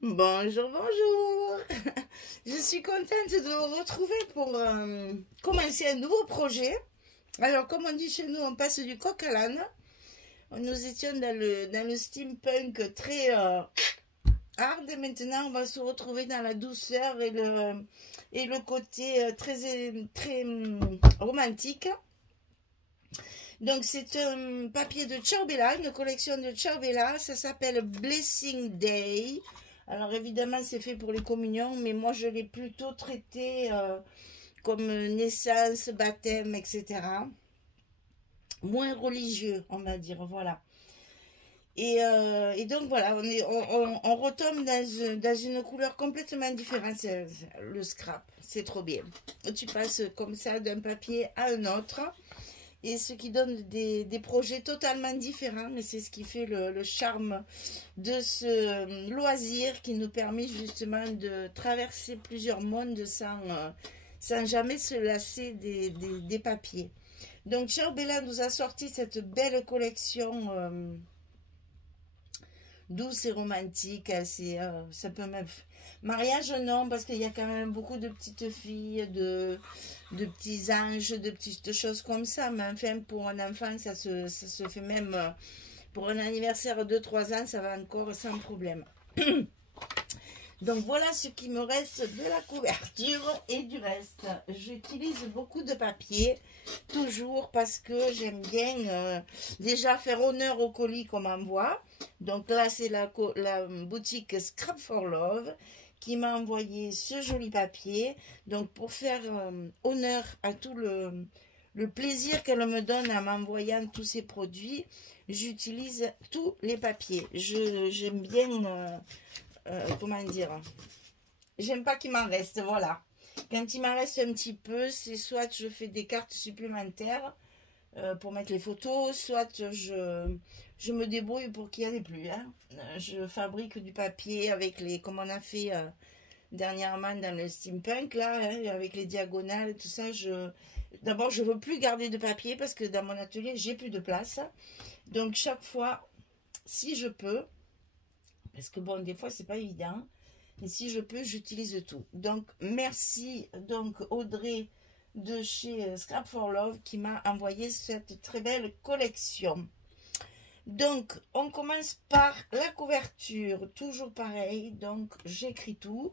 Bonjour, bonjour. Je suis contente de vous retrouver pour commencer un nouveau projet. Alors, comme on dit chez nous, on passe du coq à l'âne. Nous étions dans le steampunk très hard et maintenant on va se retrouver dans la douceur et le côté très romantique. Donc, c'est un papier de Ciao Bella, une collection de Ciao Bella. Ça s'appelle Blessing Day. Alors évidemment c'est fait pour les communions, mais moi je l'ai plutôt traité comme naissance, baptême, etc. Moins religieux, on va dire, voilà. Et donc voilà, on retombe dans une couleur complètement différente, c'est le scrap, c'est trop bien. Tu passes comme ça d'un papier à un autre, et ce qui donne des projets totalement différents, et c'est ce qui fait le charme de ce loisir qui nous permet justement de traverser plusieurs mondes sans jamais se lasser des papiers. Donc Ciao Bella nous a sorti cette belle collection douce et romantique. Ça peut même... Mariage non, parce qu'il y a quand même beaucoup de petites filles, de petits anges, de petites choses comme ça. Mais enfin, pour un enfant, ça se fait même... pour un anniversaire de 3 ans, ça va encore sans problème. Donc voilà ce qui me reste de la couverture et du reste. J'utilise beaucoup de papier, toujours parce que j'aime bien déjà faire honneur au colis qu'on m'envoie. Donc là, c'est la boutique Scrap for Love qui m'a envoyé ce joli papier. Donc pour faire honneur à tout le plaisir qu'elle me donne en m'envoyant tous ces produits, j'utilise tous les papiers. J'aime bien... comment dire, j'aime pas qu'il m'en reste, voilà. Quand il m'en reste un petit peu, c'est soit je fais des cartes supplémentaires pour mettre les photos, soit je me débrouille pour qu'il n'y en ait plus, hein. Je fabrique du papier avec comme on a fait dernièrement dans le steampunk là, hein, avec les diagonales et tout ça. D'abord je veux plus garder de papier parce que dans mon atelier j'ai plus de place, donc chaque fois si je peux, parce que bon, des fois, c'est pas évident. Mais si je peux, j'utilise tout. Donc, merci donc Audrey de chez Scrap for Love qui m'a envoyé cette très belle collection. Donc, on commence par la couverture. Toujours pareil. Donc, j'écris tout.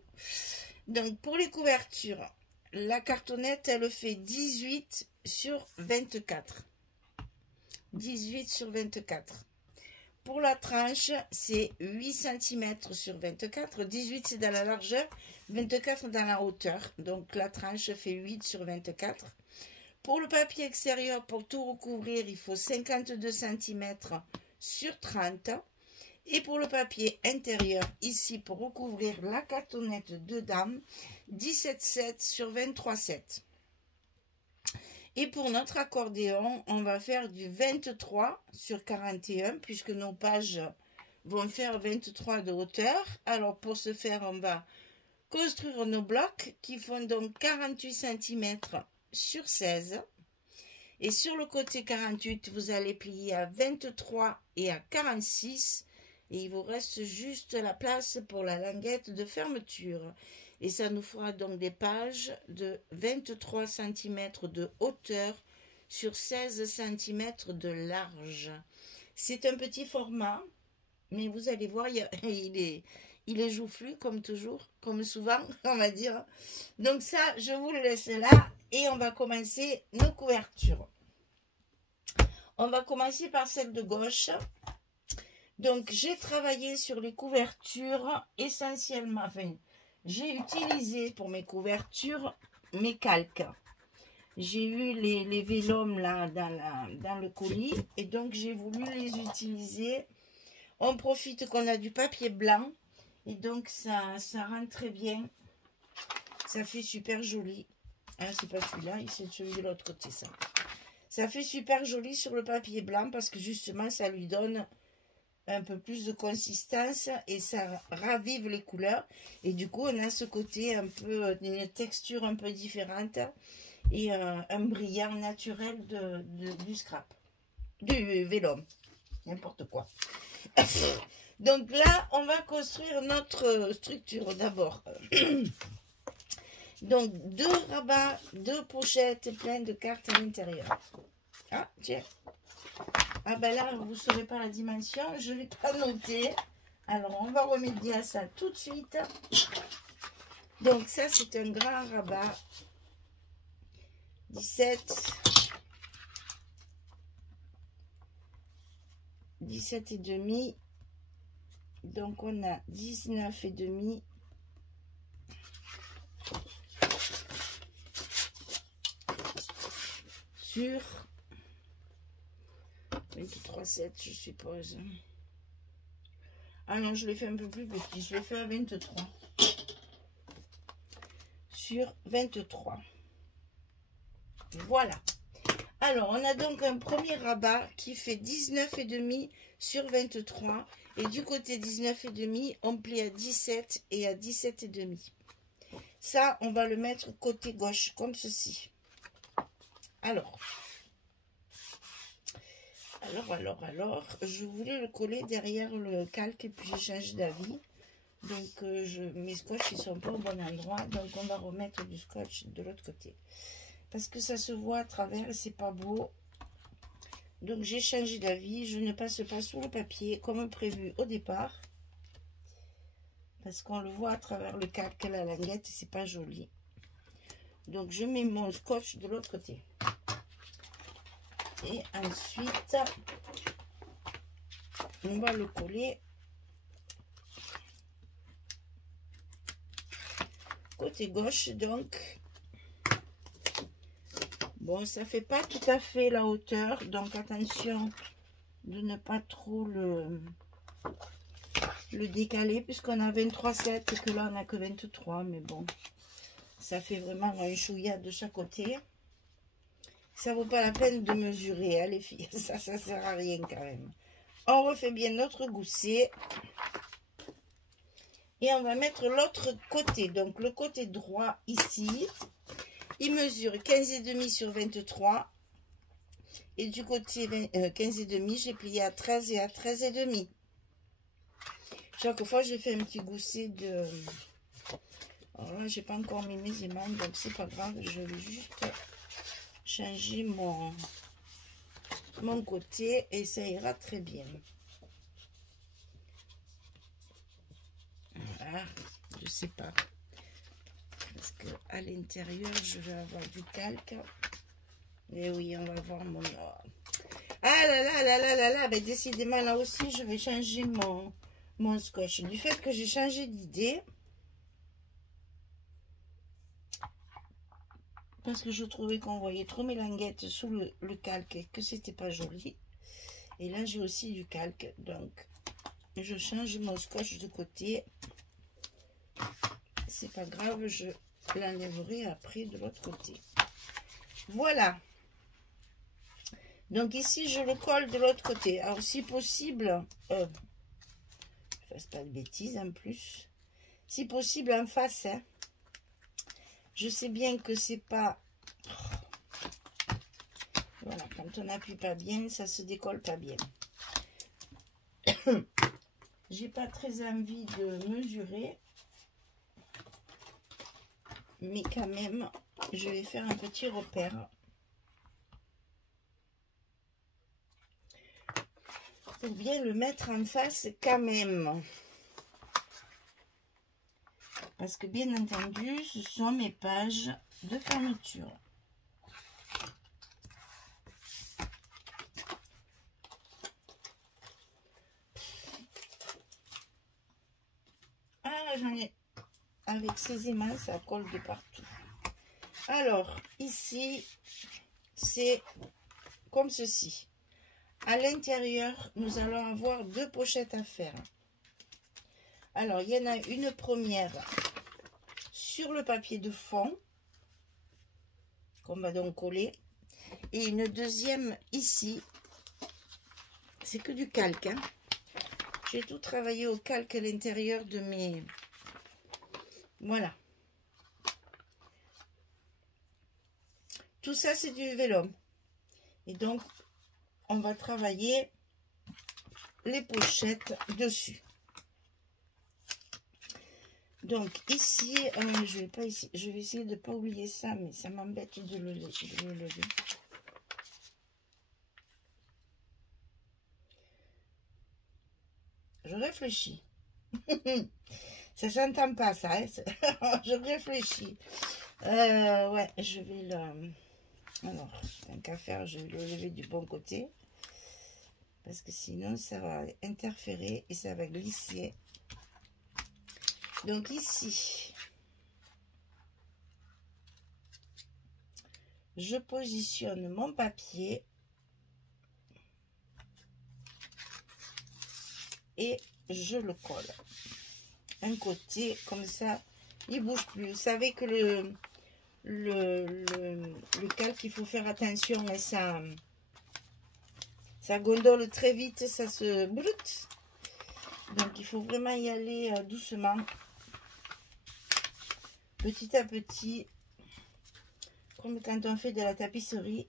Donc, pour les couvertures, la cartonnette, elle fait 18 sur 24. 18 sur 24. Pour la tranche, c'est 8 cm sur 24. 18, c'est dans la largeur, 24 dans la hauteur. Donc, la tranche fait 8 sur 24. Pour le papier extérieur, pour tout recouvrir, il faut 52 cm sur 30. Et pour le papier intérieur, ici, pour recouvrir la cartonnette dedans, 17,7 sur 23,7. Et pour notre accordéon, on va faire du 23 sur 41, puisque nos pages vont faire 23 de hauteur. Alors pour ce faire, on va construire nos blocs qui font donc 48 cm sur 16. Et sur le côté 48, vous allez plier à 23 et à 46. Et il vous reste juste la place pour la languette de fermeture. Et ça nous fera donc des pages de 23 cm de hauteur sur 16 cm de large. C'est un petit format, mais vous allez voir, il est joufflu comme toujours, comme souvent, on va dire. Donc ça, je vous le laisse là et on va commencer nos couvertures. On va commencer par celle de gauche. Donc j'ai travaillé sur les couvertures essentiellement, enfin, j'ai utilisé pour mes couvertures mes calques. J'ai eu les vélums là dans le colis et donc j'ai voulu les utiliser. On profite qu'on a du papier blanc et donc ça rend très bien. Ça fait super joli. Hein, c'est pas celui-là, c'est celui de l'autre côté ça. Ça fait super joli sur le papier blanc parce que justement ça lui donne un peu plus de consistance et ça ravive les couleurs et du coup on a ce côté un peu, une texture un peu différente et un brillant naturel du scrap, du vélum, n'importe quoi. Donc là, on va construire notre structure d'abord. Donc, 2 rabats, 2 pochettes pleines de cartes à l'intérieur. Ah, tiens. Ah ben là, vous ne saurez pas la dimension, je ne l'ai pas noté. Alors, on va remédier à ça tout de suite. Donc, ça, c'est un grand rabat. 17. 17 et demi. Donc, on a 19 et demi. Sur 23,7, je suppose. Ah non, je l'ai fait un peu plus petit. Je l'ai fait à 23. Sur 23. Voilà. Alors, on a donc un premier rabat qui fait 19,5 sur 23. Et du côté 19,5, on plie à 17 et à 17,5. Ça, on va le mettre côté gauche, comme ceci. Alors, je voulais le coller derrière le calque et puis j'ai changé d'avis. Donc, mes scotch, ils sont pas au bon endroit. Donc, on va remettre du scotch de l'autre côté. Parce que ça se voit à travers et c'est pas beau. Donc, j'ai changé d'avis. Je ne passe pas sous le papier comme prévu au départ. Parce qu'on le voit à travers le calque, la languette, et c'est pas joli. Donc, je mets mon scotch de l'autre côté. Et ensuite, on va le coller côté gauche. Donc, bon, ça fait pas tout à fait la hauteur. Donc, attention de ne pas trop le décaler. Puisqu'on a 23,7 et que là, on n'a que 23. Mais bon, ça fait vraiment un chouïa de chaque côté. Ça vaut pas la peine de mesurer, hein, les filles. Ça sert à rien quand même. On refait bien notre gousset. Et on va mettre l'autre côté. Donc, le côté droit ici. Il mesure 15,5 sur 23. Et du côté 15,5, j'ai plié à 13 et à 13,5. Chaque fois, j'ai fait un petit gousset de... Alors là, j'ai pas encore mis mes émails, donc c'est pas grave. Je vais juste changer mon côté et ça ira très bien. Voilà, je sais pas. Parce que à l'intérieur, je vais avoir du calque. Et oui, on va voir mon... Ah là là là là là là, ben décidément, là aussi, je vais changer mon scotch. Du fait que j'ai changé d'idée, parce que je trouvais qu'on voyait trop mes languettes sous le calque et que c'était pas joli. Et là, j'ai aussi du calque, donc je change mon scotch de côté. C'est pas grave, je l'enlèverai après de l'autre côté. Voilà. Donc ici, je le colle de l'autre côté. Alors, si possible, je ne fasse pas de bêtises en plus. Si possible, en face. Hein. Je sais bien que c'est pas... Voilà, quand on n'appuie pas bien, ça se décolle pas bien. J'ai pas très envie de mesurer. Mais quand même, je vais faire un petit repère. Pour bien le mettre en face quand même. Parce que bien entendu, ce sont mes pages de fermeture. Ah, j'en ai... Avec ces émails, ça colle de partout. Alors, ici, c'est comme ceci. À l'intérieur, nous allons avoir 2 pochettes à faire. Alors, il y en a une première sur le papier de fond, qu'on va donc coller. Et une deuxième ici. C'est que du calque. Hein. J'ai tout travaillé au calque à l'intérieur de mes... Voilà. Tout ça, c'est du vélum. Et donc, on va travailler les pochettes dessus. Donc ici, je vais pas ici, je vais essayer de ne pas oublier ça, mais ça m'embête de le lever. Je réfléchis. Ça s'entend pas ça, hein. Je réfléchis. Ouais, je vais le... Alors, tant qu'à faire, je vais le lever du bon côté. Parce que sinon, ça va interférer et ça va glisser. Donc ici, je positionne mon papier. Et je le colle. Un côté, comme ça, il ne bouge plus. Vous savez que le calque, il faut faire attention. Et ça gondole très vite, ça se broute. Donc, il faut vraiment y aller doucement. Petit à petit. Comme quand on fait de la tapisserie.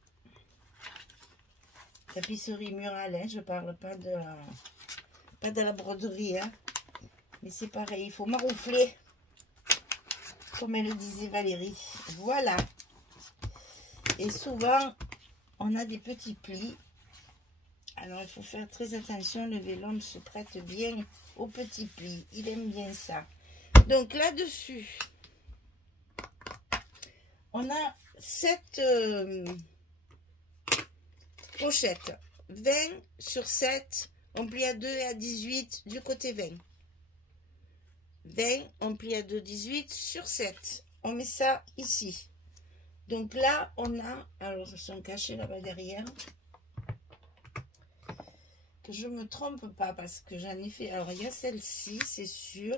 Tapisserie murale, hein, je parle pas de la broderie, hein. Mais c'est pareil, il faut maroufler, comme elle le disait Valérie. Voilà. Et souvent, on a des petits plis. Alors, il faut faire très attention. Le vélum se prête bien aux petits plis. Il aime bien ça. Donc, là-dessus, on a cette pochette. 20 sur 7. On plie à 2 et à 18 du côté 20. 20, on plie à 2, 18 sur 7. On met ça ici. Donc là, on a... Alors, ils sont cachés là-bas derrière. Que je ne me trompe pas parce que j'en ai fait... Alors, il y a celle-ci, c'est sûr.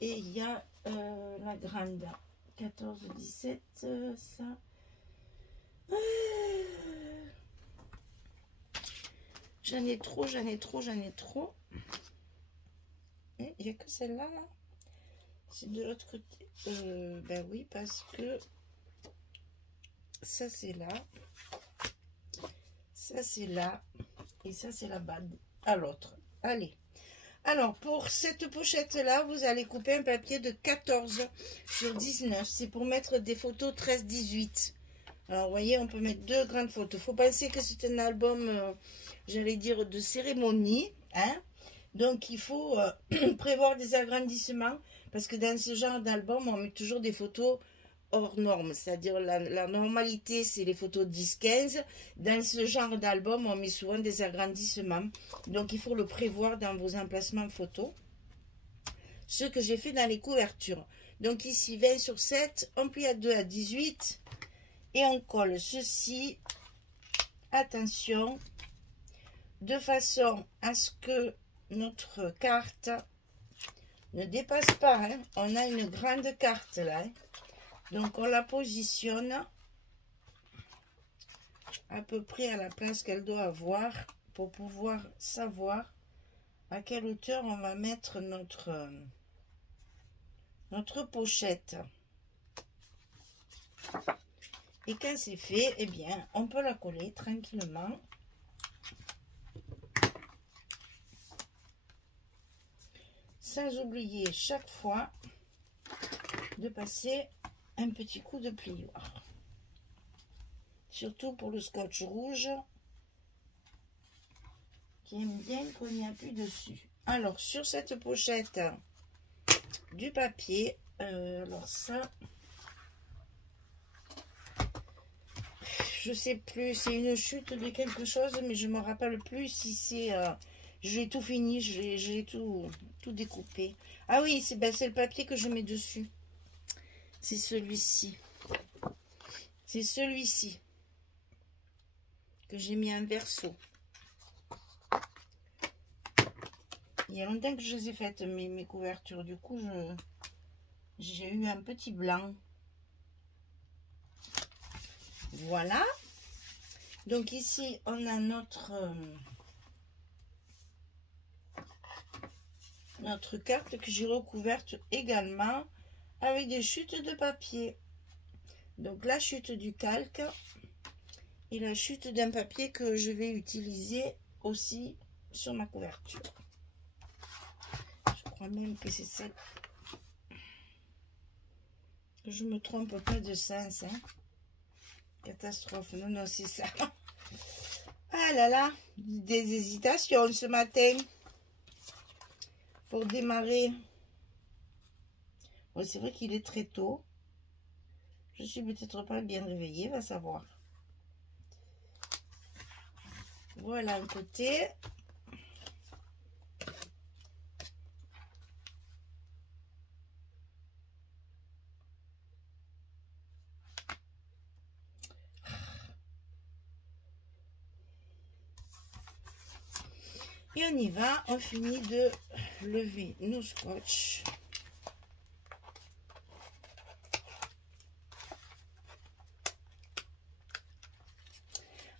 Et il y a la grande. 14, 17, ça... J'en ai trop. Il n'y a que celle-là, là. C'est de l'autre côté. Ben oui, parce que ça, c'est là. Ça, c'est là. Et ça, c'est là-bas, à l'autre. Allez. Alors, pour cette pochette-là, vous allez couper un papier de 14 sur 19. C'est pour mettre des photos 13-18. Alors, vous voyez, on peut mettre 2 grandes photos. Il faut penser que c'est un album, j'allais dire, de cérémonie. Hein? Donc, il faut prévoir des agrandissements. Parce que dans ce genre d'album, on met toujours des photos hors normes. C'est-à-dire, la normalité, c'est les photos 10-15. Dans ce genre d'album, on met souvent des agrandissements. Donc, il faut le prévoir dans vos emplacements photos. Ce que j'ai fait dans les couvertures. Donc, ici, 20 sur 7. On plie à 2 à 18. Et on colle ceci, attention, de façon à ce que notre carte ne dépasse pas. Hein. On a une grande carte là. Hein. Donc on la positionne à peu près à la place qu'elle doit avoir pour pouvoir savoir à quelle hauteur on va mettre notre pochette. Et quand c'est fait, eh bien, on peut la coller tranquillement. Sans oublier chaque fois de passer un petit coup de plioir. Surtout pour le scotch rouge qui aime bien qu'on n'y appuie dessus. Alors, sur cette pochette du papier, alors ça... Je sais plus, c'est une chute de quelque chose, mais je me rappelle plus si c'est... j'ai tout fini, j'ai tout découpé. Ah oui, c'est le papier que je mets dessus. C'est celui-ci. C'est celui-ci que j'ai mis en verso. Il y a longtemps que je les ai faites, mes couvertures. Du coup, j'ai eu un petit blanc. Voilà. Donc ici, on a notre carte que j'ai recouverte également avec des chutes de papier. Donc la chute du calque et la chute d'un papier que je vais utiliser aussi sur ma couverture. Je crois même que c'est celle Que je me trompe pas de sens, hein. Catastrophe, non, non, c'est ça. Ah là là, des hésitations ce matin. Pour démarrer. Bon, c'est vrai qu'il est très tôt. Je suis peut-être pas bien réveillée, va savoir. Voilà un côté. Et on y va, on finit de lever nos scotch.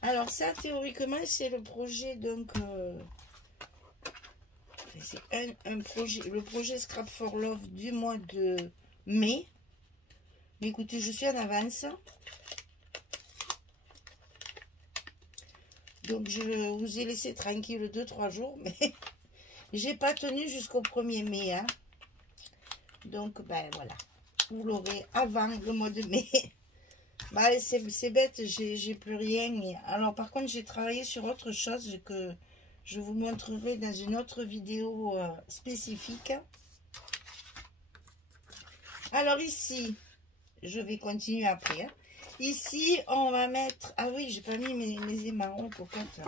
Alors ça, théoriquement, c'est le projet, donc, c'est un projet, le projet Scrap for Love du mois de mai. Mais écoutez, je suis en avance. Donc, je vous ai laissé tranquille 2-3 jours, mais j'ai pas tenu jusqu'au 1er mai. Hein. Donc, ben voilà. Vous l'aurez avant le mois de mai. Bah, c'est bête, j'ai plus rien. Alors, par contre, j'ai travaillé sur autre chose que je vous montrerai dans une autre vidéo spécifique. Alors, ici, je vais continuer après. Hein. Ici, on va mettre... Ah oui, j'ai pas mis mes émarrons pour cocotte.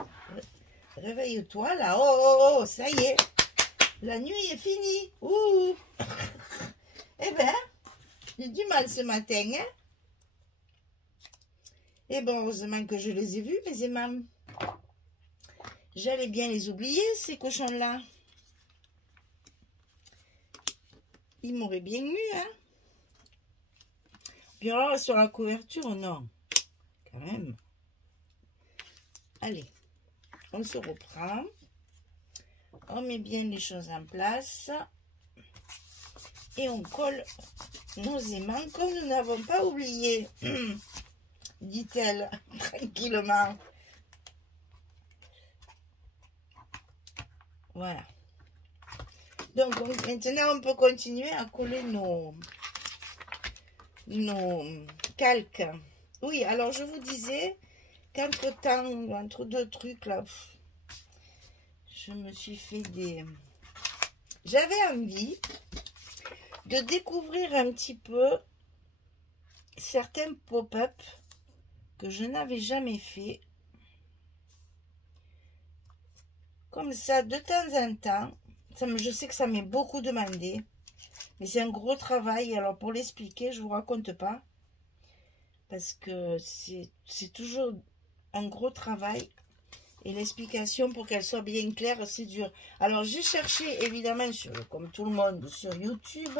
Réveille-toi, là. Oh, oh, oh, ça y est. La nuit est finie. Ouh. Eh ben, j'ai du mal ce matin, hein. Et bon, heureusement que je les ai vus, mes aimants. J'allais bien les oublier, ces cochons-là. Ils m'auraient bien eu, hein. Puis alors, sur la couverture, non. Quand même. Allez, on se reprend. On met bien les choses en place. Et on colle nos aimants comme nous n'avons pas oublié. Dit-elle tranquillement. Voilà. Donc maintenant on peut continuer à coller nos calques. Oui, alors je vous disais qu'entre-temps, entre deux trucs là, je me suis fait des... J'avais envie de découvrir un petit peu certains pop-up que je n'avais jamais fait. Comme ça, de temps en temps. Je sais que ça m'est beaucoup demandé. Mais c'est un gros travail. Alors, pour l'expliquer, je ne vous raconte pas. Parce que c'est toujours un gros travail. Et l'explication, pour qu'elle soit bien claire, c'est dur. Alors, j'ai cherché, évidemment, comme tout le monde, sur YouTube.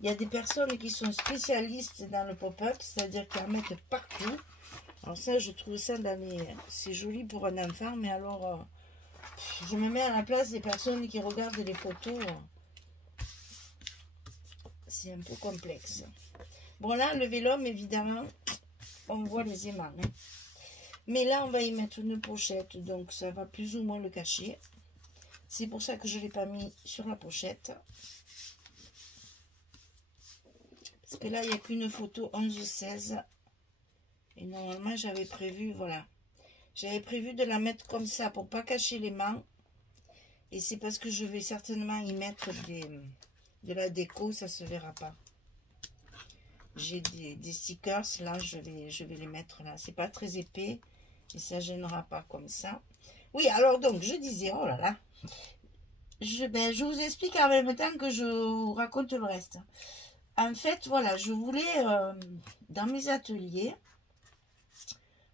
Il y a des personnes qui sont spécialistes dans le pop-up. C'est-à-dire qu'ils en mettent partout. Alors ça, je trouve ça c'est joli pour un enfant, mais alors, je me mets à la place des personnes qui regardent les photos. C'est un peu complexe. Bon, là, le vélum, évidemment, on voit les aimants. Hein. Mais là, on va y mettre une pochette, donc ça va plus ou moins le cacher. C'est pour ça que je ne l'ai pas mis sur la pochette. Parce que là, il n'y a qu'une photo 11-16. Et normalement, j'avais prévu, voilà. J'avais prévu de la mettre comme ça pour pas cacher les mains. Et c'est parce que je vais certainement y mettre de la déco, ça se verra pas. J'ai des stickers, là, je vais les mettre là. C'est pas très épais et ça gênera pas comme ça. Oui, alors donc, je disais, oh là là. Je vous explique en même temps que je vous raconte le reste. En fait, voilà, je voulais, dans mes ateliers,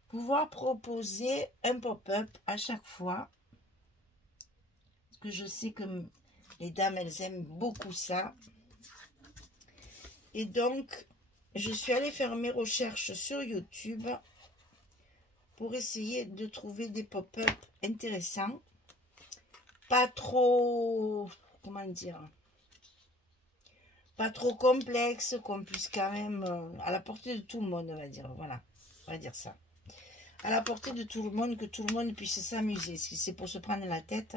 pouvoir proposer un pop-up à chaque fois. Parce que je sais que les dames, elles aiment beaucoup ça. Et donc, je suis allée faire mes recherches sur YouTube pour essayer de trouver des pop-up intéressants. Pas trop, comment dire, pas trop complexes, qu'on puisse quand même, à la portée de tout le monde, on va dire. Voilà, on va dire ça. À la portée de tout le monde, que tout le monde puisse s'amuser. Si c'est pour se prendre la tête,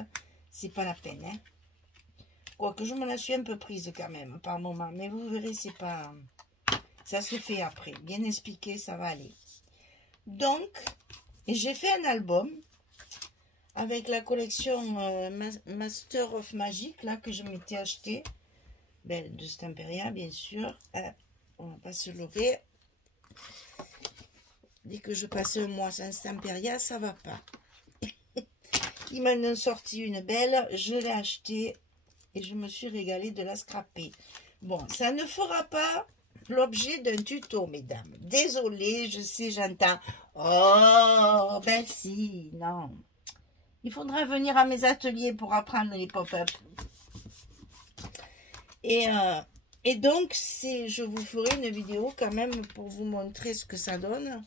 c'est pas la peine. Hein. Quoique je me la suis un peu prise quand même, par moment. Mais vous verrez, c'est pas Ça se fait après. Bien expliqué, ça va aller. Donc, j'ai fait un album avec la collection Master of Magic, là, que je m'étais acheté. Ben, de Stamperia, bien sûr. On va pas se leurrer. Dès que je passe un mois sans Stamperia, ça va pas. Ils m'en ont sorti une belle. Je l'ai achetée et je me suis régalée de la scraper. Bon, ça ne fera pas l'objet d'un tuto, mesdames. Désolée, je sais, j'entends. Oh, ben si, non. Il faudra venir à mes ateliers pour apprendre les pop-up. Et donc, je vous ferai une vidéo quand même pour vous montrer ce que ça donne.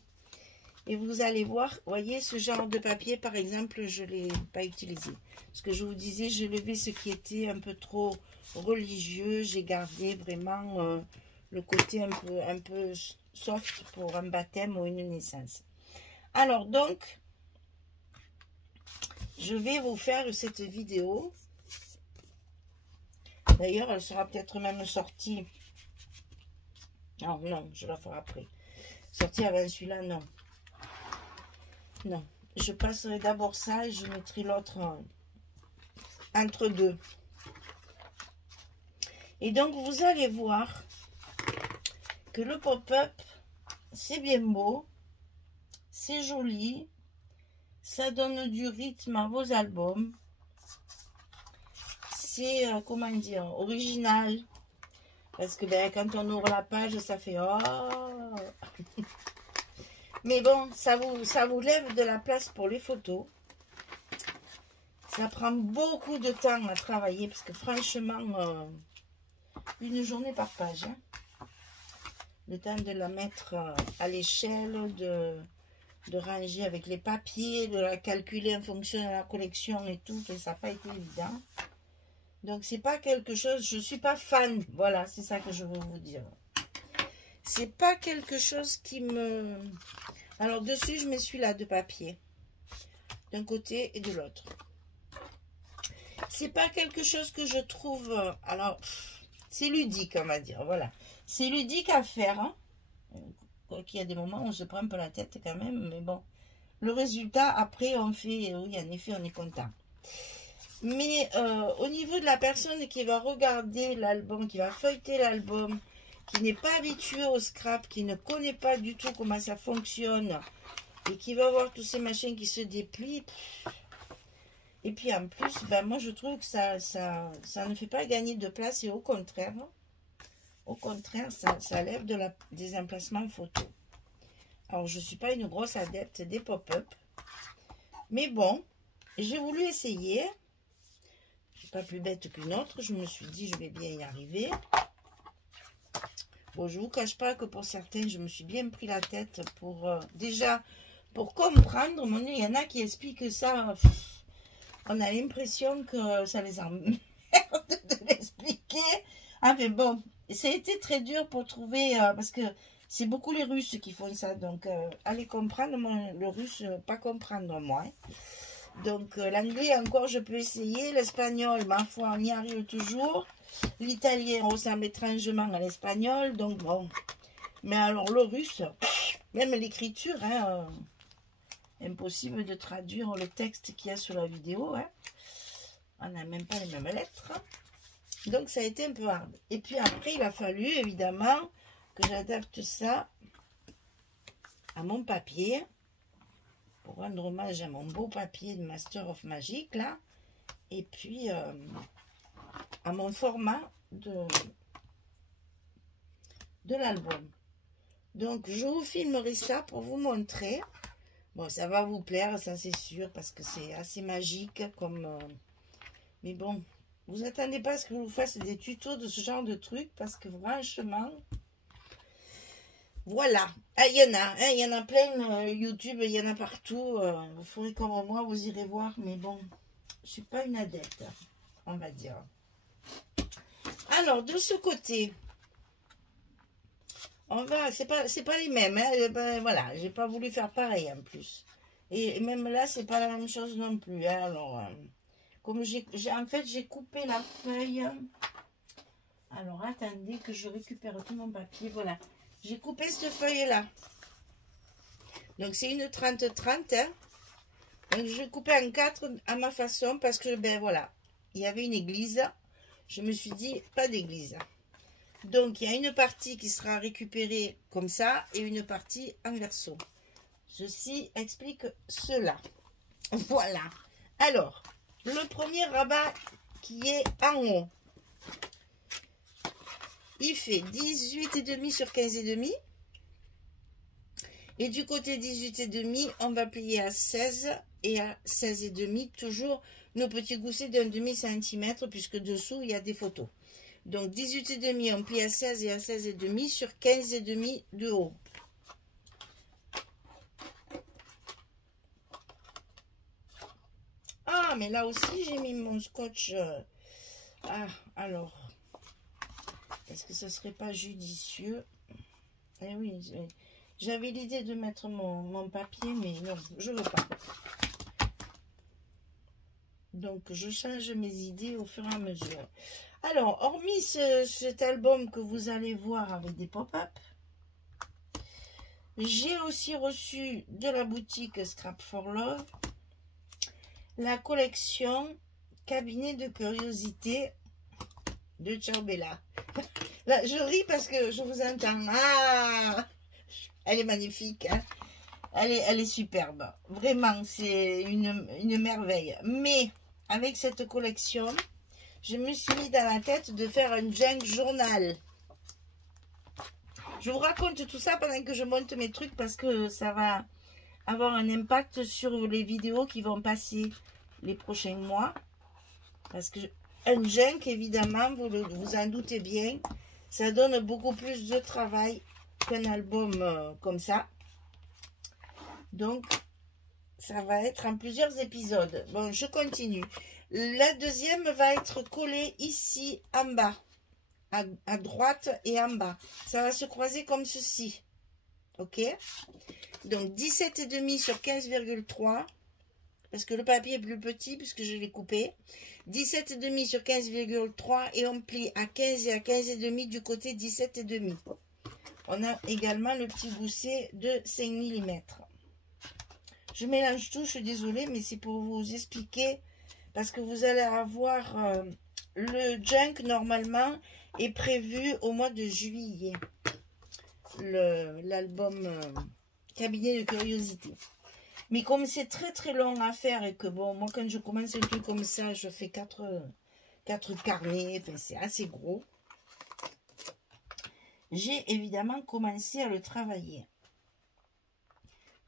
Et vous allez voir, voyez, ce genre de papier, par exemple, je ne l'ai pas utilisé. Parce que je vous disais, j'ai levé ce qui était un peu trop religieux. J'ai gardé vraiment le côté un peu soft pour un baptême ou une naissance. Alors, donc, je vais vous faire cette vidéo. D'ailleurs, elle sera peut-être même sortie. Non, non, je la ferai après. Sortie avant celui-là, non. Non, je passerai d'abord ça et je mettrai l'autre entre deux. Et donc, vous allez voir que le pop-up, c'est bien beau, c'est joli, ça donne du rythme à vos albums. C'est, comment dire, original. Parce que ben, quand on ouvre la page, ça fait « Oh !» Mais bon, ça vous lève de la place pour les photos. Ça prend beaucoup de temps à travailler parce que franchement, une journée par page. Hein. Le temps de la mettre à l'échelle, de ranger avec les papiers, de la calculer en fonction de la collection et tout. Et ça n'a pas été évident. Donc, c'est pas quelque chose... Je suis pas fan. Voilà, c'est ça que je veux vous dire. C'est pas quelque chose qui me... Alors, dessus, je mets celui-là de papier. D'un côté et de l'autre. C'est pas quelque chose que je trouve... Alors, c'est ludique, on va dire. Voilà. C'est ludique à faire. Hein. Quoi qu'il y a des moments où on se prend un peu la tête quand même. Mais bon. Le résultat, après, on fait... Oui, en effet, on est content. Mais au niveau de la personne qui va regarder l'album, qui va feuilleter l'album, qui n'est pas habitué au scrap, qui ne connaît pas du tout comment ça fonctionne, et qui va voir tous ces machines qui se déplient. Et puis en plus, ben moi je trouve que ça ne fait pas gagner de place, et au contraire, ça lève des emplacements photo. Alors je ne suis pas une grosse adepte des pop-up, mais bon, j'ai voulu essayer. Pas plus bête qu'une autre, je me suis dit je vais bien y arriver. Bon, je vous cache pas que pour certains je me suis bien pris la tête pour déjà pour comprendre. Il y en a qui expliquent ça, on a l'impression que ça les emmerde de l'expliquer. Ah mais bon, ça a été très dur pour trouver parce que c'est beaucoup les Russes qui font ça, donc allez comprendre, le russe pas comprendre moi. Hein. Donc, l'anglais, encore, je peux essayer. L'espagnol, ma foi, on y arrive toujours. L'italien ressemble étrangement à l'espagnol. Donc, bon. Mais alors, le russe, même l'écriture, hein, impossible de traduire le texte qu'il y a sur la vidéo. Hein. On n'a même pas les mêmes lettres. Donc, ça a été un peu hard. Et puis après, il a fallu, évidemment, que j'adapte ça à mon papier. Pour rendre hommage à mon beau papier de Master of Magic, là. Et puis, à mon format de l'album. Donc, je vous filmerai ça pour vous montrer. Bon, ça va vous plaire, ça c'est sûr, parce que c'est assez magique comme... mais bon, vous attendez pas à ce que je vous fasse des tutos de ce genre de trucs, parce que franchement... Voilà, il y en a plein, YouTube, il y en a partout. Vous ferez comme moi, vous irez voir, mais bon, je suis pas une adepte, on va dire. Alors, de ce côté, on va, c'est pas les mêmes, hein, ben, voilà, j'ai pas voulu faire pareil en plus. Et même là, c'est pas la même chose non plus. Hein, alors, comme en fait, j'ai coupé la feuille. Alors, attendez que je récupère tout mon papier, voilà. J'ai coupé cette feuille-là. Donc, c'est une 30-30. Hein. Donc, je coupais en 4 à ma façon parce que, ben voilà, il y avait une église. Je me suis dit, pas d'église. Donc, il y a une partie qui sera récupérée comme ça et une partie en verso. Ceci explique cela. Voilà. Alors, le premier rabat qui est en haut, il fait 18,5 sur 15,5. Et du côté 18,5, on va plier à 16 et à 16,5, toujours nos petits goussets d'un demi-centimètre, puisque dessous, il y a des photos. Donc 18,5, on plie à 16 et à 16,5 sur 15,5 de haut. Ah, mais là aussi, j'ai mis mon scotch. Ah, alors, est-ce que ce serait pas judicieux? Eh oui, j'avais l'idée de mettre mon papier, mais non, je ne veux pas. Donc, je change mes idées au fur et à mesure. Alors, hormis cet album que vous allez voir avec des pop-up, j'ai aussi reçu de la boutique Scrap for Love la collection Cabinet de curiosité de Ciao Bella. Là, je ris parce que je vous entends. Ah, elle est magnifique. Hein, elle est superbe. Vraiment, c'est une merveille. Mais avec cette collection, je me suis mis dans la tête de faire un junk journal. Je vous raconte tout ça pendant que je monte mes trucs parce que ça va avoir un impact sur les vidéos qui vont passer les prochains mois. Parce que un junk, évidemment, vous en doutez bien, ça donne beaucoup plus de travail qu'un album comme ça. Donc, ça va être en plusieurs épisodes. Bon, je continue. La deuxième va être collée ici en bas, à droite et en bas. Ça va se croiser comme ceci. Ok? Donc 17,5 sur 15,3. Parce que le papier est plus petit puisque je l'ai coupé. 17,5 sur 15,3 et on plie à 15 et à 15,5 du côté 17,5. On a également le petit gousset de 5 mm. Je mélange tout, je suis désolée, mais c'est pour vous expliquer parce que vous allez avoir le junk normalement est prévu au mois de juillet. L'album Cabinet de curiosité. Mais comme c'est très très long à faire et que bon, moi quand je commence un truc comme ça, je fais 4 carnets, enfin c'est assez gros. J'ai évidemment commencé à le travailler.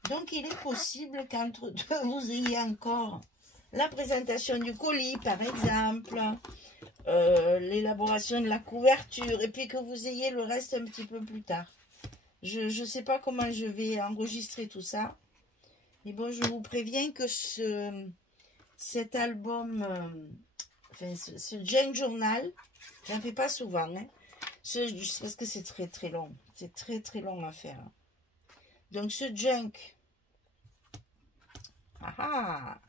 Donc il est possible qu'entre deux, vous ayez encore la présentation du colis par exemple, l'élaboration de la couverture et puis que vous ayez le reste un petit peu plus tard. Je ne sais pas comment je vais enregistrer tout ça. Mais bon, je vous préviens que cet album, enfin ce junk journal, j'en fais pas souvent, hein, parce que c'est très très long. C'est très très long à faire. Donc ce junk, ça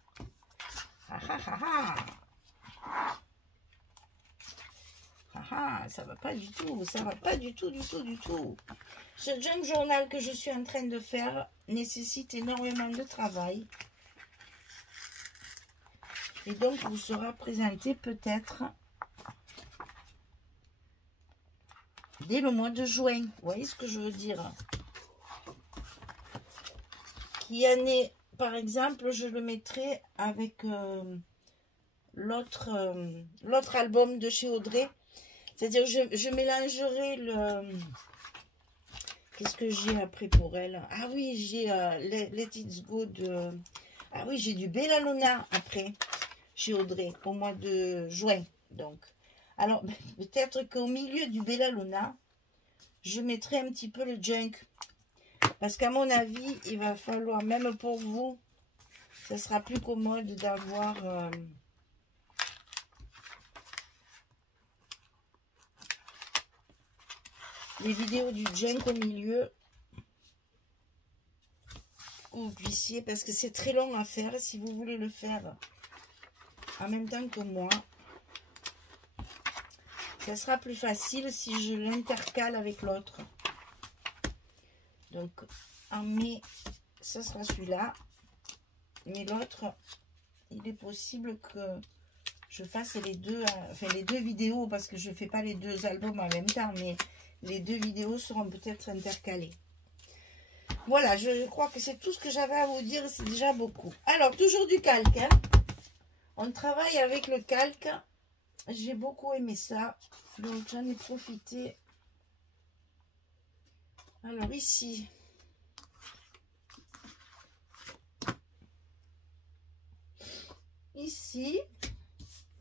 va pas du tout, ça va pas du tout, du tout. Ce junk journal que je suis en train de faire nécessite énormément de travail. Et donc, vous sera présenté peut-être dès le mois de juin. Vous voyez ce que je veux dire? Qui en est, par exemple, je le mettrai avec l'autre album de chez Audrey. C'est-à-dire, je mélangerai le... Qu'est-ce que j'ai après pour elle? Ah oui, j'ai Let It Go de... Ah oui, j'ai du Bellalona après, chez Audrey, au mois de juin. Donc, alors, peut-être qu'au milieu du Bellalona, je mettrai un petit peu le junk. Parce qu'à mon avis, il va falloir, même pour vous, ça sera plus commode d'avoir... les vidéos du junk au milieu, que vous puissiez, parce que c'est très long à faire. Si vous voulez le faire en même temps que moi, ça sera plus facile si je l'intercale avec l'autre. Donc, en mai, ça sera celui-là. Mais l'autre, il est possible que je fasse les deux, enfin les deux vidéos, parce que je ne fais pas les deux albums en même temps, mais les deux vidéos seront peut-être intercalées. Voilà, je crois que c'est tout ce que j'avais à vous dire, c'est déjà beaucoup. Alors, toujours du calque, hein. On travaille avec le calque. J'ai beaucoup aimé ça, donc j'en ai profité. Alors ici,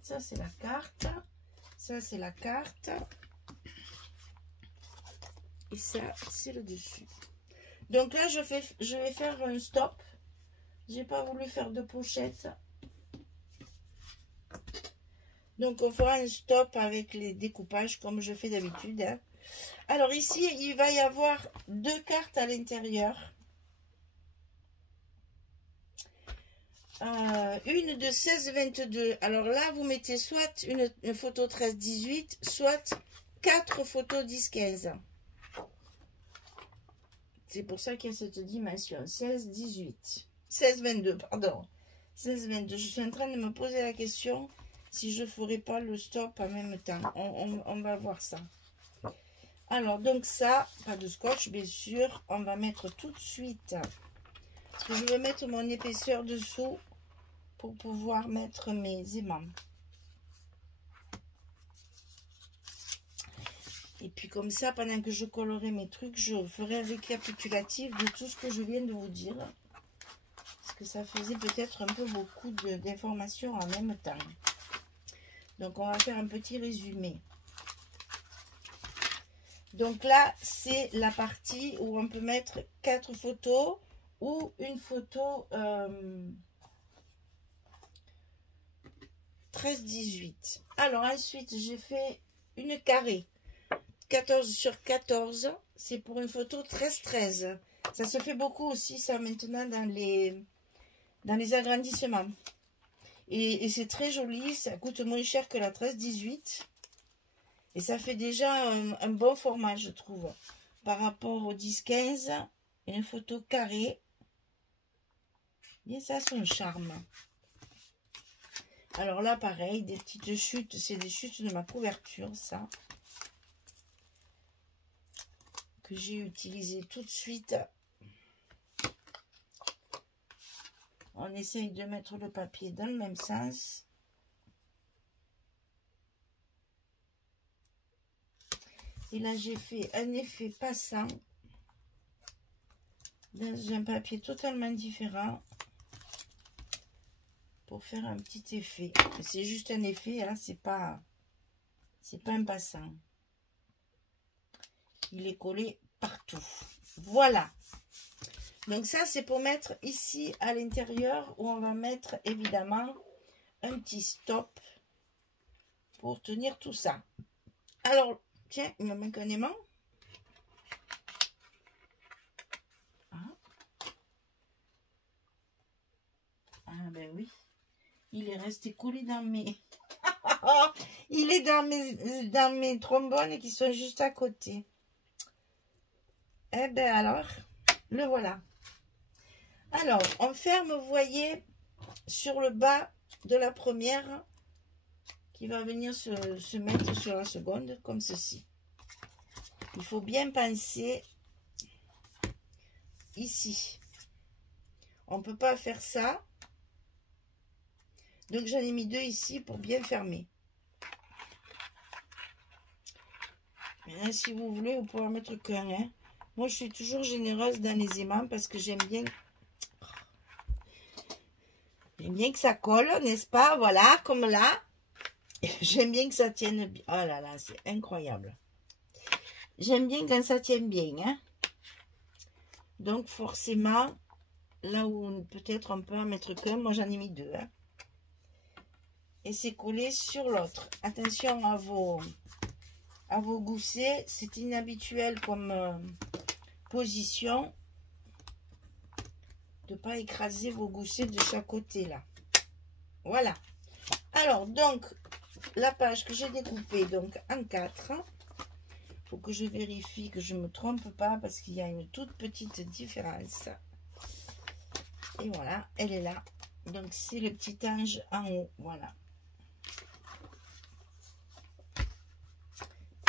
ça c'est la carte, ça c'est la carte, et ça c'est le dessus. Donc là je vais faire un stop. J'ai pas voulu faire de pochette. Donc, on fera un stop avec les découpages comme je fais d'habitude. Hein. Alors, ici, il va y avoir deux cartes à l'intérieur. Une de 16-22. Alors là, vous mettez soit une photo 13-18, soit 4 photos 10-15. C'est pour ça qu'il y a cette dimension. 16-18. 16-22, pardon. 16-22. Je suis en train de me poser la question si je ne ferai pas le stop en même temps. On va voir ça. Alors, donc ça, pas de scotch, bien sûr. On va mettre tout de suite. Parce que je vais mettre mon épaisseur dessous pour pouvoir mettre mes aimants. Et puis comme ça, pendant que je colorerai mes trucs, je ferai un récapitulatif de tout ce que je viens de vous dire. Parce que ça faisait peut-être un peu beaucoup d'informations en même temps. Donc, on va faire un petit résumé. Donc là, c'est la partie où on peut mettre 4 photos ou une photo 13-18. Alors, ensuite, j'ai fait une carré. 14 sur 14. C'est pour une photo 13-13. Ça se fait beaucoup aussi, ça, maintenant, dans les agrandissements. Et c'est très joli, ça coûte moins cher que la 13-18. Et ça fait déjà un bon format, je trouve. Par rapport au 10-15, une photo carrée. Bien, ça a son charme. Alors là, pareil, des petites chutes. C'est des chutes de ma couverture, ça. Que j'ai utilisé tout de suite. On essaye de mettre le papier dans le même sens. Et là, j'ai fait un effet passant dans un papier totalement différent pour faire un petit effet. C'est juste un effet, hein, c'est pas un passant. Il est collé partout. Voilà. Donc ça, c'est pour mettre ici à l'intérieur où on va mettre évidemment un petit stop pour tenir tout ça. Alors, tiens, il me manque un aimant. Ah ben oui, il est resté collé dans mes... il est dans mes trombones qui sont juste à côté. Eh ben alors, le voilà. Alors, on ferme, vous voyez, sur le bas de la première qui va venir se mettre sur la seconde, comme ceci. Il faut bien penser ici. On ne peut pas faire ça. Donc, j'en ai mis 2 ici pour bien fermer. Maintenant, si vous voulez, vous pouvez en mettre qu'un. Hein. Moi, je suis toujours généreuse dans les aimants parce que j'aime bien... J'aime bien que ça colle, n'est-ce pas? Voilà, comme là. J'aime bien que ça tienne bien. Oh là là, c'est incroyable. J'aime bien quand ça tienne bien. Hein? Donc, forcément, là où peut-être on peut en mettre qu'un, moi j'en ai mis 2. Hein? Et c'est collé sur l'autre. Attention à vos goussets. C'est inhabituel comme position. De ne pas écraser vos goussets de chaque côté là. Voilà. Alors, donc, la page que j'ai découpée donc en 4. faut que je vérifie que je ne me trompe pas parce qu'il y a une toute petite différence. Et voilà, elle est là. Donc c'est le petit ange en haut, voilà.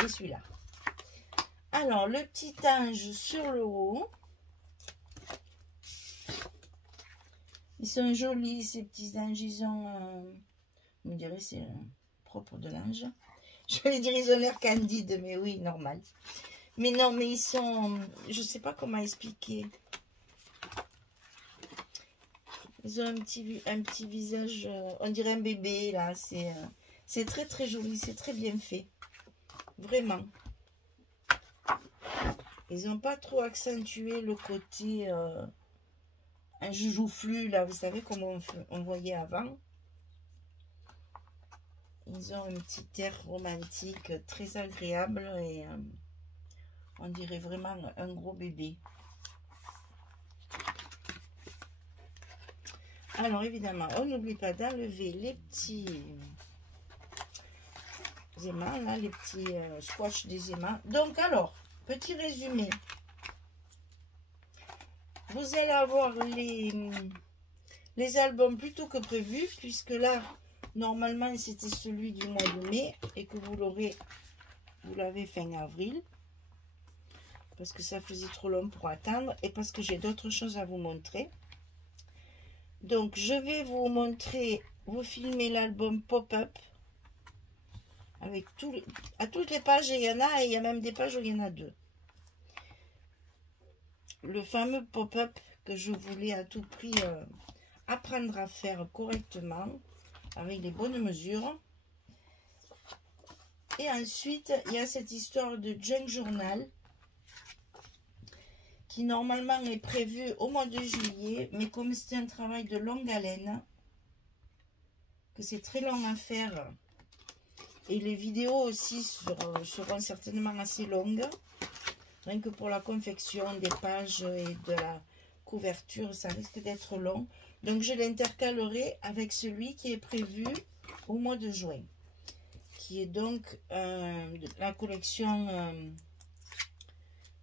Et celui-là. Alors le petit ange sur le haut. Ils sont jolis ces petits anges, ils ont, on me dirait c'est propre de l'ange. Je vais dire ils ont l'air candides, mais oui, normal. Mais non, mais ils sont, je sais pas comment expliquer. Ils ont un petit visage, on dirait un bébé là. C'est très très joli, c'est très bien fait, vraiment. Ils n'ont pas trop accentué le côté un joujouflu là, vous savez comment on voyait avant. Ils ont un petit air romantique très agréable et on dirait vraiment un gros bébé. Alors évidemment, on n'oublie pas d'enlever les petits aimants, là, les petits swatchs des aimants. Donc alors, petit résumé. Vous allez avoir les albums plus tôt que prévu, puisque là, normalement, c'était celui du mois de mai et que vous l'avez fin avril. Parce que ça faisait trop long pour attendre et parce que j'ai d'autres choses à vous montrer. Donc, je vais vous montrer, vous filmer l'album Pop-Up. Avec à toutes les pages, il y en a et il y a même des pages où il y en a deux. Le fameux Pop-Up que je voulais à tout prix apprendre à faire correctement, avec les bonnes mesures. Et ensuite, il y a cette histoire de Junk Journal, qui normalement est prévu au mois de juillet, mais comme c'est un travail de longue haleine, que c'est très long à faire, et les vidéos aussi seront certainement assez longues, rien que pour la confection des pages et de la couverture, ça risque d'être long. Donc je l'intercalerai avec celui qui est prévu au mois de juin, qui est donc la collection...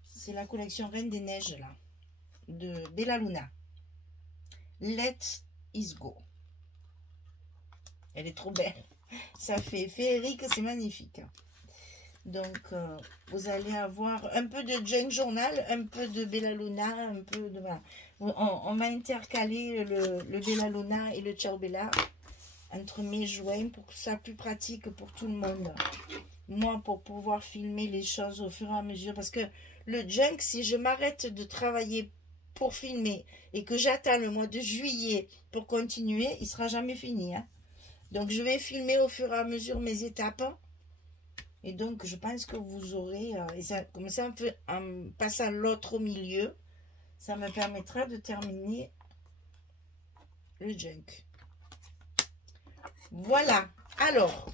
c'est la collection Reine des Neiges, là, de Bella Luna. Let Is Go. Elle est trop belle. Ça fait féerique, c'est magnifique. Donc, vous allez avoir un peu de Junk Journal, un peu de Bella Luna, un peu de... Voilà. On va intercaler le Bella Luna et le Ciao Bella entre mai et juin pour que ça soit plus pratique pour tout le monde. Moi, pour pouvoir filmer les choses au fur et à mesure, parce que le junk, si je m'arrête de travailler pour filmer et que j'attends le mois de juillet pour continuer, il ne sera jamais fini. Hein. Donc, je vais filmer au fur et à mesure mes étapes. Et donc, je pense que vous aurez, et ça, comme ça, en passant l'autre au milieu, ça me permettra de terminer le junk. Voilà. Alors,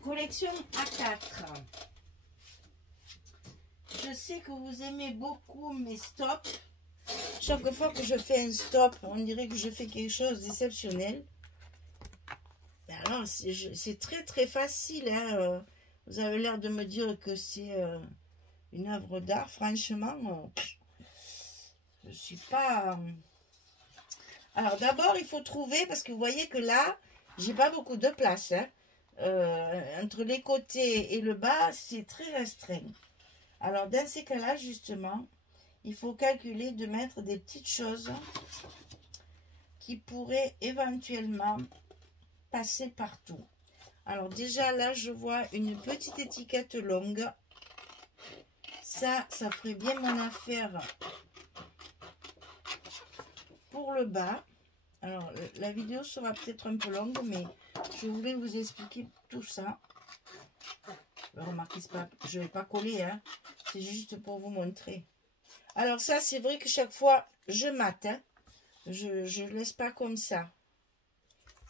collection A4. Je sais que vous aimez beaucoup mes stops. Chaque fois que je fais un stop, on dirait que je fais quelque chose d'exceptionnel. Alors, c'est très très facile. Hein. Vous avez l'air de me dire que c'est une œuvre d'art. Franchement, je ne suis pas... Alors, d'abord, il faut trouver, parce que vous voyez que là, j'ai pas beaucoup de place. Hein. Entre les côtés et le bas, c'est très restreint. Alors, dans ces cas-là, justement, il faut calculer de mettre des petites choses qui pourraient éventuellement passer partout. Alors, déjà, là, je vois une petite étiquette longue. Ça ferait bien mon affaire pour le bas. Alors, la vidéo sera peut-être un peu longue, mais je voulais vous expliquer tout ça. Remarquez, je ne vais pas coller, hein. C'est juste pour vous montrer. Alors ça, c'est vrai que chaque fois, je mate. Hein. Je ne laisse pas comme ça.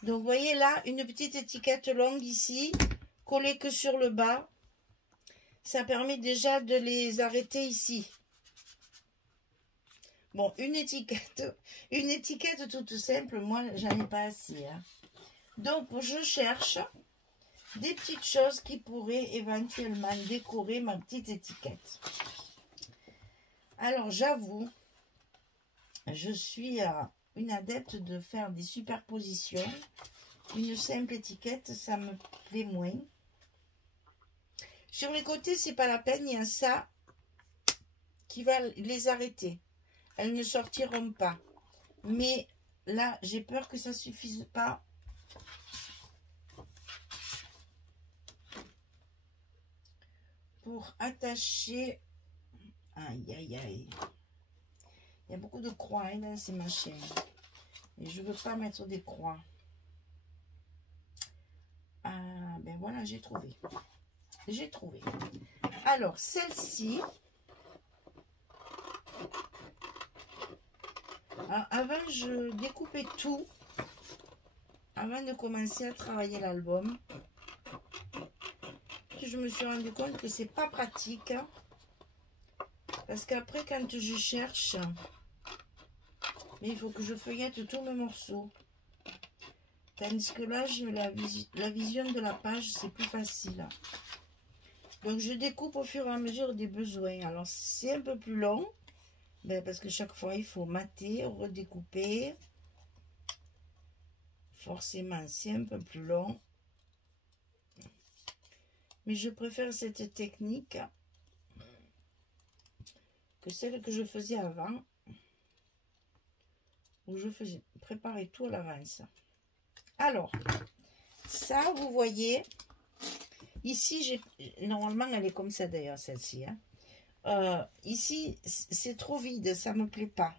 Donc, vous voyez là, une petite étiquette longue ici, collée que sur le bas. Ça permet déjà de les arrêter ici. Bon, une étiquette toute simple, moi, j'en ai pas assez. Hein. Donc, je cherche des petites choses qui pourraient éventuellement décorer ma petite étiquette. Alors, j'avoue, je suis une adepte de faire des superpositions. Une simple étiquette, ça me plaît moins. Sur les côtés, c'est pas la peine, il y a ça qui va les arrêter. Elles ne sortiront pas. Mais là, j'ai peur que ça ne suffise pas. Pour attacher. Aïe, aïe, aïe. Il y a beaucoup de croix hein, dans ces machins. Et je ne veux pas mettre des croix. Ah, ben voilà, j'ai trouvé. J'ai trouvé. Alors, celle-ci. Avant, je découpais tout. Avant de commencer à travailler l'album. Je me suis rendu compte que c'est pas pratique. Hein, parce qu'après, quand je cherche, mais il faut que je feuillette tous mes morceaux. Tandis que là, j'ai la vision de la page, c'est plus facile. Donc, je découpe au fur et à mesure des besoins. Alors, c'est un peu plus long. Ben, parce que chaque fois, il faut mater, redécouper. Forcément, c'est un peu plus long. Mais je préfère cette technique que celle que je faisais avant. Où je faisais préparer tout à l'avance. Alors, ça, vous voyez, ici, normalement, elle est comme ça d'ailleurs, celle-ci. Hein. Ici, c'est trop vide, ça me plaît pas.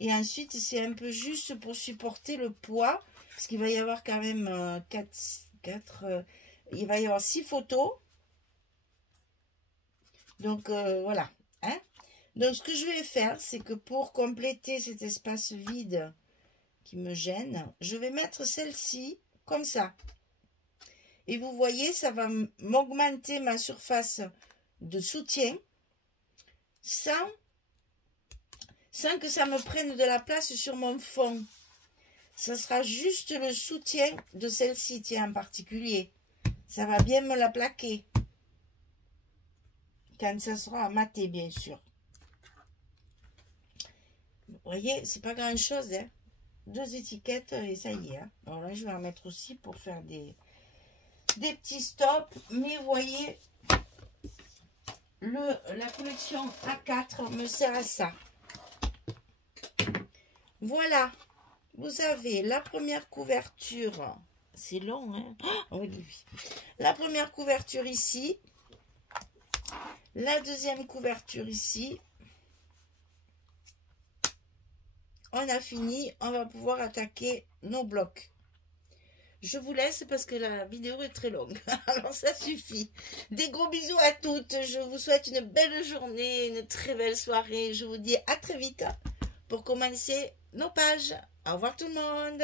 Et ensuite, c'est un peu juste pour supporter le poids, parce qu'il va y avoir quand même il va y avoir 6 photos. Donc, voilà. Hein. Donc, ce que je vais faire, c'est que pour compléter cet espace vide qui me gêne, je vais mettre celle-ci comme ça. Et vous voyez, ça va m'augmenter ma surface de soutien sans que ça me prenne de la place sur mon fond. Ça sera juste le soutien de celle-ci, tiens, en particulier. Ça va bien me la plaquer. Quand ça sera maté, bien sûr. Vous voyez, c'est pas grand-chose, hein. 2 étiquettes et ça y est. Hein. Alors là, je vais en mettre aussi pour faire des petits stops. Mais vous voyez, la collection A4 me sert à ça. Voilà. Vous avez la première couverture. C'est long, hein? Oh, oui, oui. La première couverture ici. La deuxième couverture ici. On a fini, on va pouvoir attaquer nos blocs. Je vous laisse parce que la vidéo est très longue. Alors ça suffit. Des gros bisous à toutes. Je vous souhaite une belle journée, une très belle soirée. Je vous dis à très vite pour commencer nos pages. Au revoir tout le monde.